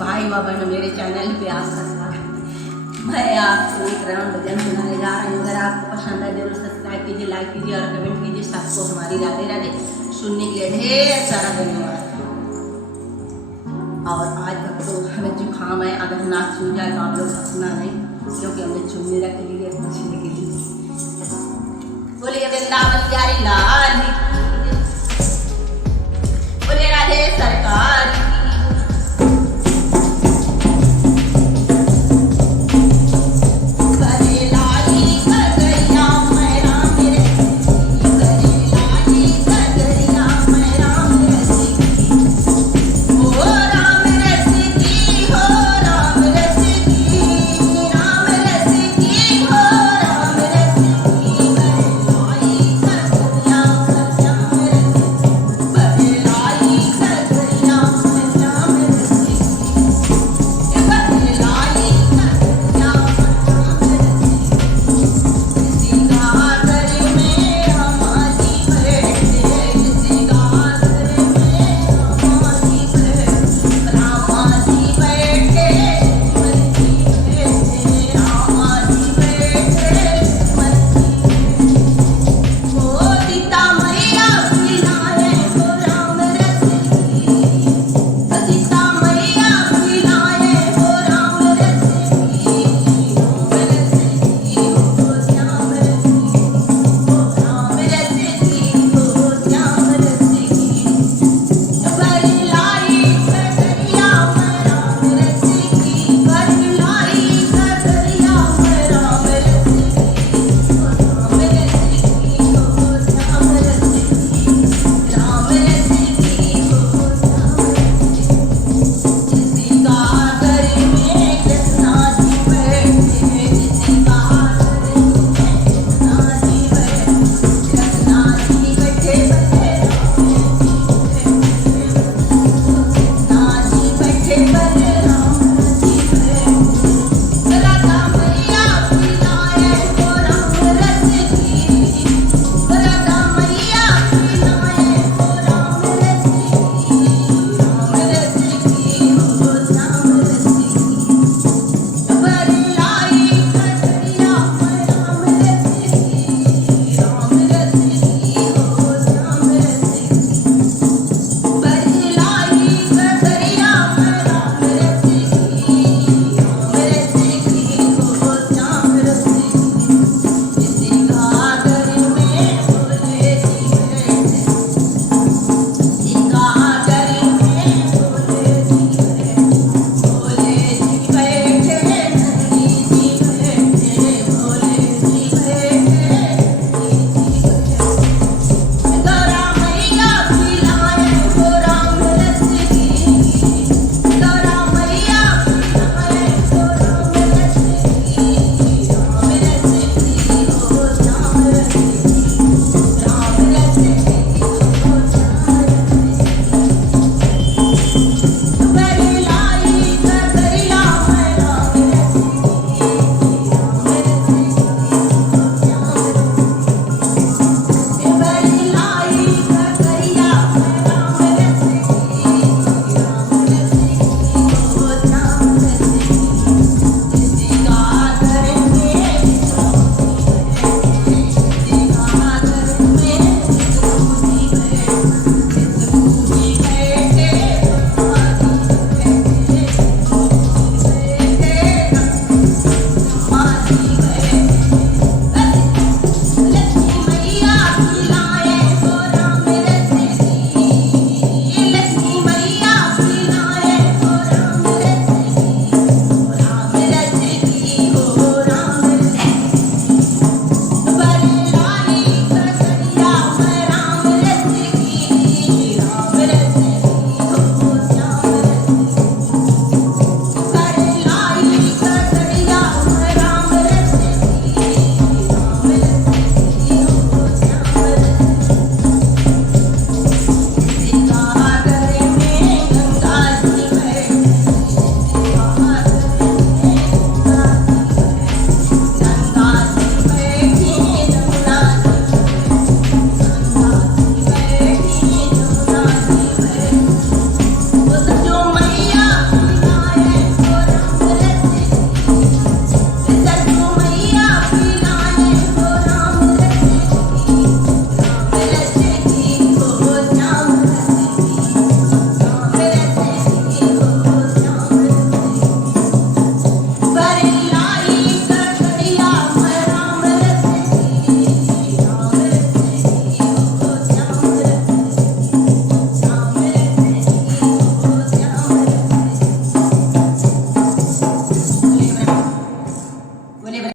भाई व बहनों, मेरे चैनल पे आपका स्वागत है। मैं आपको एक राउंड भजन सुनाने जा रही हूँ। अगर आपको पसंद है जरूर सब्सक्राइब कीजिए, लाइक कीजिए और कमेंट कीजिए। सबको हमारी राधे राधे। सुनने के लिए ढेर सारा धन्यवाद। और आज तक तो हमें जुकाम है, अगर नाक सूझ जाए तो आप लोग हंसना नहीं, क्योंकि हमने चुन्नी रख ली है पूछने के लिए। बोलिए वृंदावन प्यारी लाल।